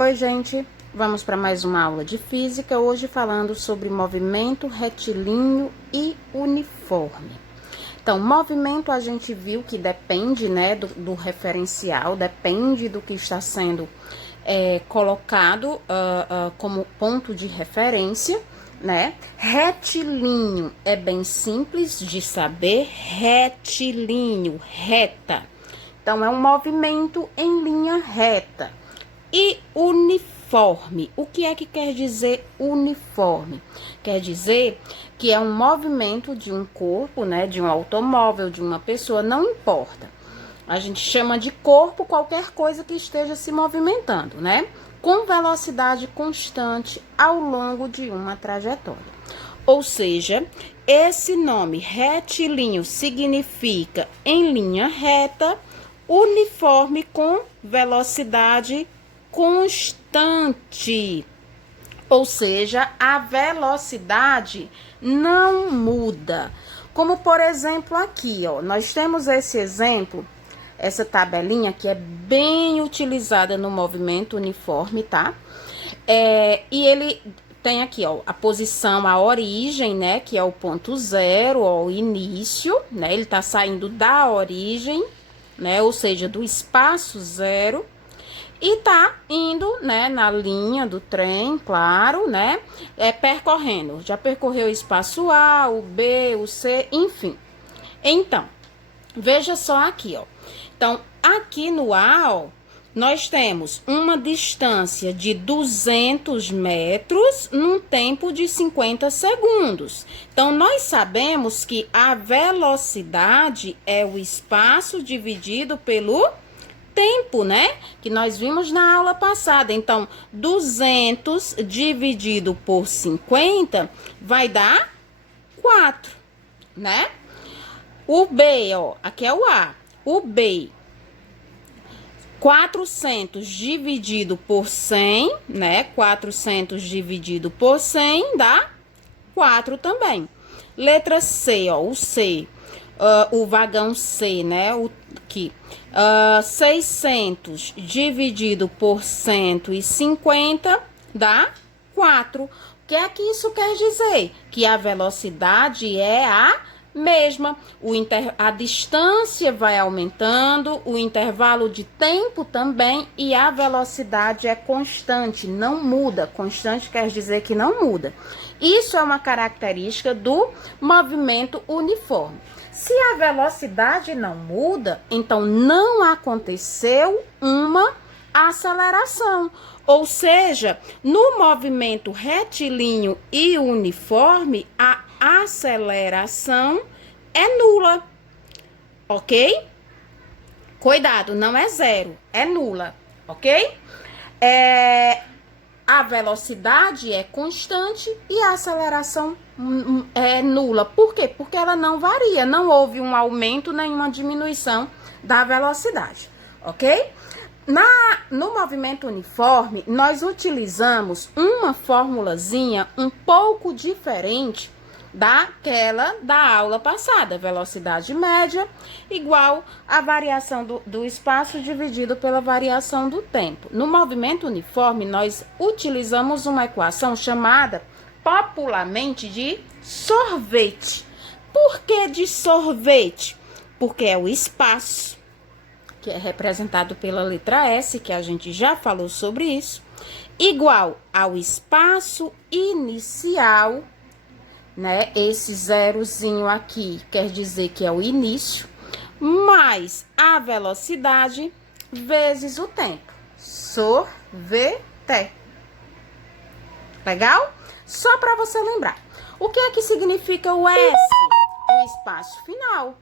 Oi, gente, vamos para mais uma aula de física, hoje falando sobre movimento retilíneo e uniforme. Então, movimento a gente viu que depende, né, do referencial, depende do que está sendo colocado como ponto de referência, né? Retilíneo é bem simples de saber, retilíneo, reta. Então, é um movimento em linha reta. E uniforme, o que é que quer dizer uniforme? Quer dizer que é um movimento de um corpo, né, de um automóvel, de uma pessoa, não importa. A gente chama de corpo qualquer coisa que esteja se movimentando, né? Com velocidade constante ao longo de uma trajetória. Ou seja, esse nome retilíneo significa em linha reta, uniforme com velocidade constante, ou seja, a velocidade não muda. Como por exemplo aqui, ó, nós temos esse exemplo, essa tabelinha que é bem utilizada no movimento uniforme, tá? E ele tem aqui, ó, a posição, a origem, né, que é o ponto zero, ó, o início, né? Ele tá saindo da origem, né, ou seja, do espaço zero. E tá indo, né, na linha do trem, claro, né, percorrendo. Já percorreu o espaço A, o B, o C, enfim. Então, veja só aqui, ó. Então, aqui no A, ó, nós temos uma distância de 200 metros num tempo de 50 segundos. Então, nós sabemos que a velocidade é o espaço dividido pelo tempo, né? Que nós vimos na aula passada. Então, 200 dividido por 50 vai dar 4, né? O B, ó, aqui é o A. O B, 400 dividido por 100, né? 400 dividido por 100 dá 4 também. Letra C, ó, o C. O vagão C, né? Aqui. 600 dividido por 150 dá 4. O que é que isso quer dizer? Que a velocidade é a mesma. A distância vai aumentando, o intervalo de tempo também e a velocidade é constante, não muda. Constante quer dizer que não muda. Isso é uma característica do movimento uniforme. Se a velocidade não muda, então não aconteceu uma aceleração. Ou seja, no movimento retilíneo e uniforme, a aceleração é nula, ok? Cuidado, não é zero, é nula, ok? A velocidade é constante e a aceleração é nula. Por quê? Porque ela não varia, não houve um aumento nem uma diminuição da velocidade, ok? No movimento uniforme, nós utilizamos uma formulazinha um pouco diferente daquela da aula passada. Velocidade média igual a variação do espaço dividido pela variação do tempo. No movimento uniforme, nós utilizamos uma equação chamada popularmente de sorvete. Por que de sorvete? Porque é o espaço, que é representado pela letra S, que a gente já falou sobre isso, igual ao espaço inicial, né? Esse zerozinho aqui quer dizer que é o início, mais a velocidade vezes o tempo. Sorvete. Legal? Só para você lembrar. O que é que significa o S? O espaço final.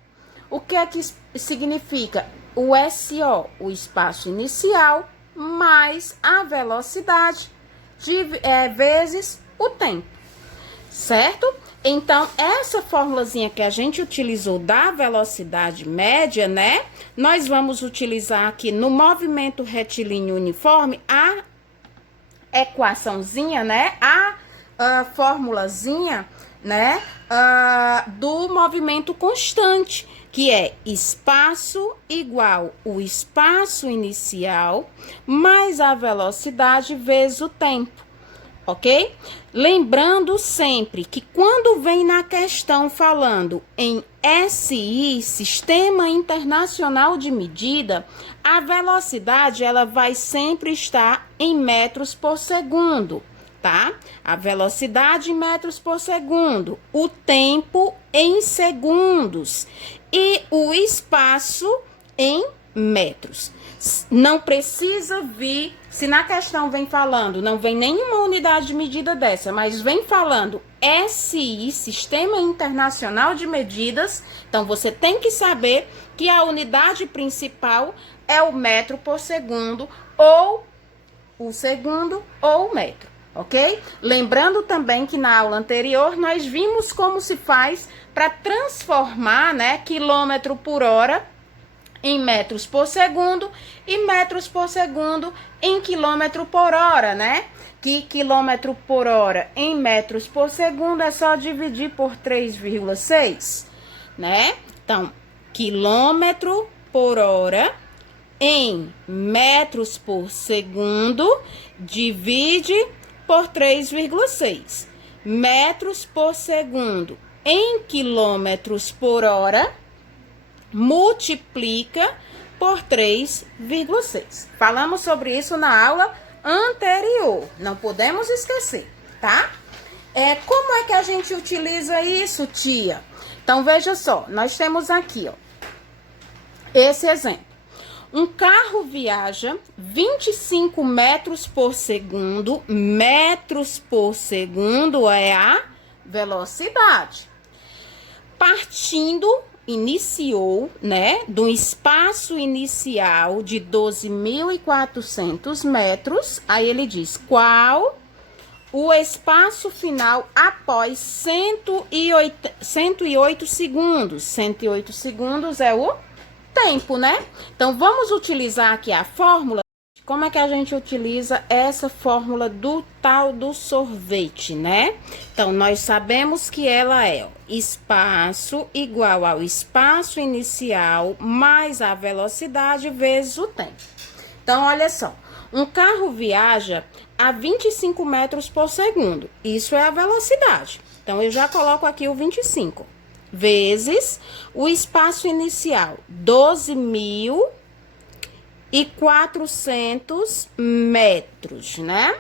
O que é que significa o SO? O espaço inicial mais a velocidade vezes o tempo. Certo? Então, essa formulazinha que a gente utilizou da velocidade média, né? Nós vamos utilizar aqui no movimento retilíneo uniforme a equaçãozinha, né? A formulazinha, né? Do movimento constante, que é espaço igual o espaço inicial mais a velocidade vezes o tempo, ok? Lembrando sempre que quando vem na questão falando em SI, Sistema Internacional de Medida, a velocidade ela vai sempre estar em metros por segundo, tá? A velocidade em metros por segundo, o tempo em segundos e o espaço em metros. Não precisa vir, se na questão vem falando, não vem nenhuma unidade de medida dessa, mas vem falando SI, Sistema Internacional de Medidas, então você tem que saber que a unidade principal é o metro por segundo, ou o segundo, ou o metro, ok? Lembrando também que na aula anterior nós vimos como se faz para transformar, né, quilômetro por hora em metros por segundo e metros por segundo em quilômetro por hora, né? Que quilômetro por hora em metros por segundo é só dividir por 3,6, né? Então, quilômetro por hora em metros por segundo divide por 3,6. Metros por segundo em quilômetros por hora multiplica por 3,6. Falamos sobre isso na aula anterior, não podemos esquecer, tá? Como é que a gente utiliza isso, tia? Então, veja só, nós temos aqui, ó, esse exemplo. Um carro viaja 25 metros por segundo é a velocidade. Iniciou, né, do espaço inicial de 12.400 metros, aí ele diz, qual o espaço final após 108 segundos? 108 segundos é o tempo, né? Então, vamos utilizar aqui a fórmula. Como é que a gente utiliza essa fórmula do tal do sorvete, né? Então, nós sabemos que ela é espaço igual ao espaço inicial mais a velocidade vezes o tempo. Então, olha só. Um carro viaja a 25 metros por segundo. Isso é a velocidade. Então, eu já coloco aqui o 25. Vezes o espaço inicial, 12.400 metros, né?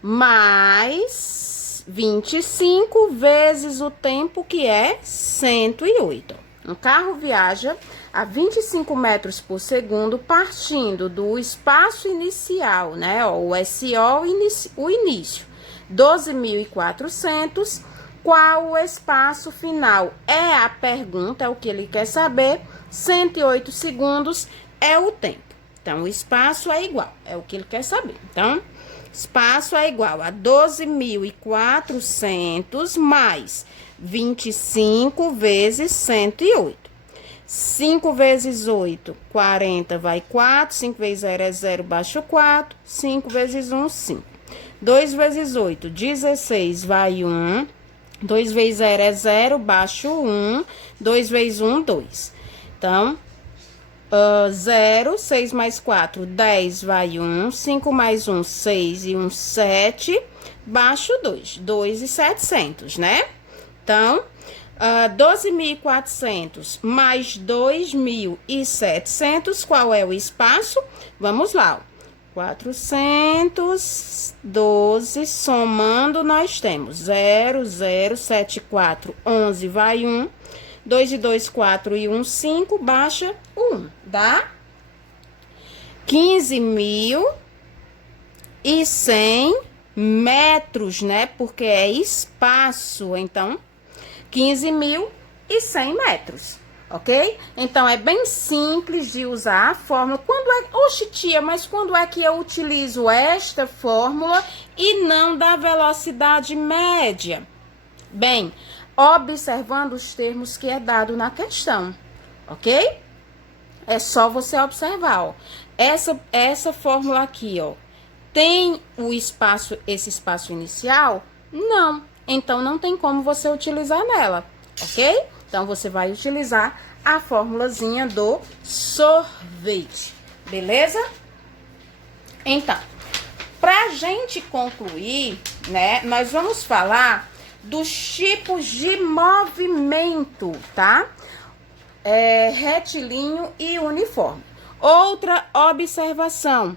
Mais 25 vezes o tempo, que é 108. Um carro viaja a 25 metros por segundo, partindo do espaço inicial, né? O SO, o início, 12.400. Qual o espaço final? É a pergunta, é o que ele quer saber. 108 segundos é o tempo. Então, o espaço é igual, é o que ele quer saber. Então, espaço é igual a 12.400 mais 25 vezes 108. 5 vezes 8, 40, vai 4. 5 vezes 0 é 0, baixa o 4. 5 vezes 1, 5. 2 vezes 8, 16, vai 1. 2 vezes 0 é 0, baixo 1. 2 vezes 1, 2. Então, 0, 6 mais 4, 10, vai 1. 5 mais 1, 6 e 1, 7. Baixo 2, 2.700, né? Então, 12.400 mais 2.700, qual é o espaço? Vamos lá, 412, somando, nós temos 0, 0, 7, 4, 11, vai 1. 2 e 2, 4 e 1, 5, baixa 1, dá 15.100 metros, né? Porque é espaço, então, 15.100 metros, ok? Então, é bem simples de usar a fórmula. Oxe, tia, mas quando é que eu utilizo esta fórmula e não da velocidade média? Bem, observando os termos que é dado na questão, ok? É só você observar, ó. Essa fórmula aqui, ó, tem esse espaço inicial? Não. Então, não tem como você utilizar nela, ok? Então, você vai utilizar a formulazinha do sorvete, beleza? Então, pra gente concluir, né, nós vamos falar dos tipos de movimento, tá? Retilíneo e uniforme. Outra observação,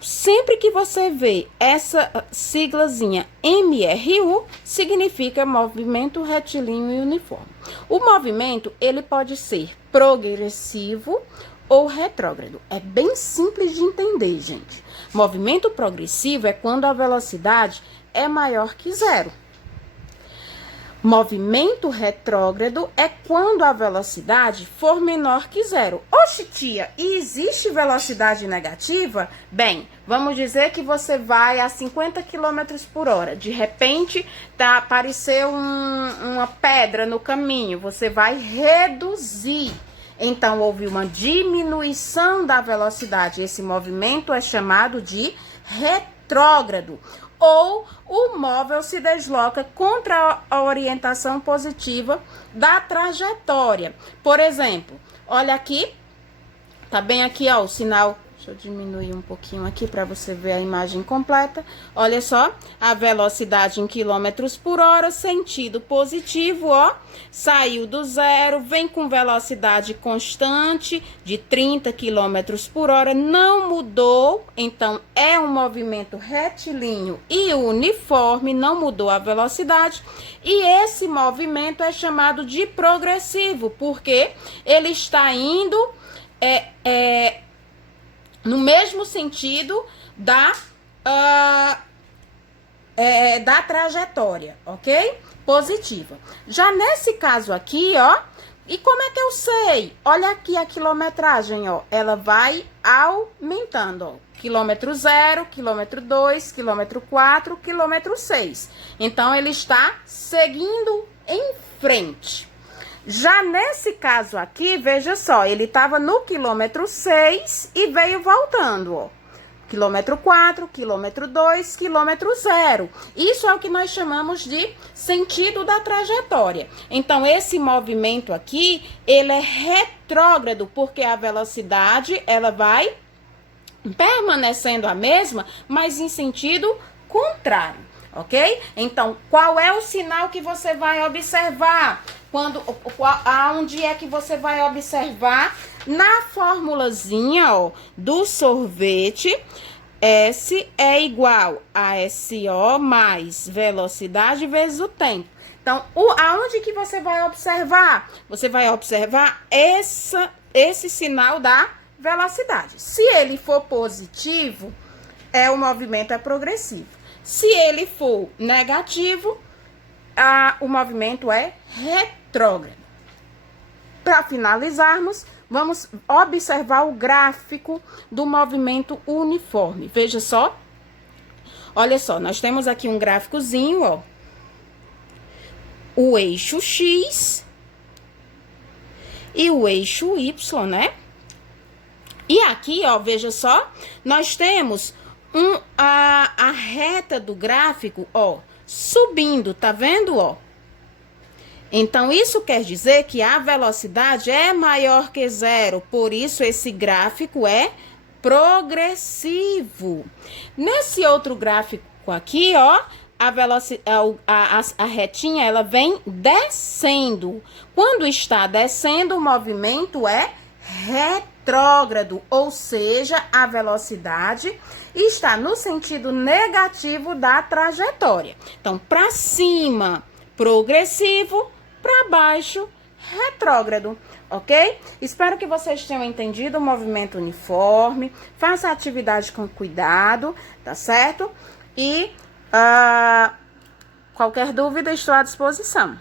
sempre que você vê essa siglazinha MRU, significa movimento retilíneo e uniforme. O movimento, ele pode ser progressivo ou retrógrado. É bem simples de entender, gente. Movimento progressivo é quando a velocidade é maior que zero. Movimento retrógrado é quando a velocidade for menor que zero. Oxe, tia, e existe velocidade negativa? Bem, vamos dizer que você vai a 50 km por hora. De repente, apareceu uma pedra no caminho. Você vai reduzir. Então, houve uma diminuição da velocidade. Esse movimento é chamado de retrógrado. Ou o móvel se desloca contra a orientação positiva da trajetória. Por exemplo, olha aqui, tá bem aqui, ó, o sinal. Deixa eu diminuir um pouquinho aqui para você ver a imagem completa. Olha só, a velocidade em quilômetros por hora, sentido positivo, ó. Saiu do zero, vem com velocidade constante de 30 quilômetros por hora, não mudou. Então, é um movimento retilíneo e uniforme, não mudou a velocidade. E esse movimento é chamado de progressivo, porque ele está indo... no mesmo sentido da trajetória, ok? Positiva. Já nesse caso aqui, ó, e como é que eu sei? Olha aqui a quilometragem, ó, ela vai aumentando, ó. Quilômetro 0, quilômetro 2, quilômetro 4, quilômetro 6. Então, ele está seguindo em frente. Já nesse caso aqui, veja só, ele estava no quilômetro 6 e veio voltando, ó. Quilômetro 4, quilômetro 2, quilômetro 0. Isso é o que nós chamamos de sentido da trajetória. Então, esse movimento aqui, ele é retrógrado, porque a velocidade, ela vai permanecendo a mesma, mas em sentido contrário. Ok? Então, qual é o sinal que você vai observar? Aonde é que você vai observar? Na formulazinha, ó, do sorvete, S é igual a SO mais velocidade vezes o tempo. Então, aonde que você vai observar? Você vai observar esse sinal da velocidade. Se ele for positivo, o movimento é progressivo. Se ele for negativo, o movimento é retrógrado. Para finalizarmos, vamos observar o gráfico do movimento uniforme. Veja só. Olha só, nós temos aqui um gráficozinho, ó. O eixo X e o eixo Y, né? E aqui, ó, veja só, nós temos a reta do gráfico, ó, subindo, tá vendo, ó? Então, isso quer dizer que a velocidade é maior que zero, por isso esse gráfico é progressivo. Nesse outro gráfico aqui, ó, a retinha, ela vem descendo. Quando está descendo, o movimento é retrógrado, ou seja, a velocidade está no sentido negativo da trajetória. Então, para cima, progressivo, para baixo, retrógrado, ok? Espero que vocês tenham entendido o movimento uniforme. Faça a atividade com cuidado, tá certo? E qualquer dúvida, estou à disposição.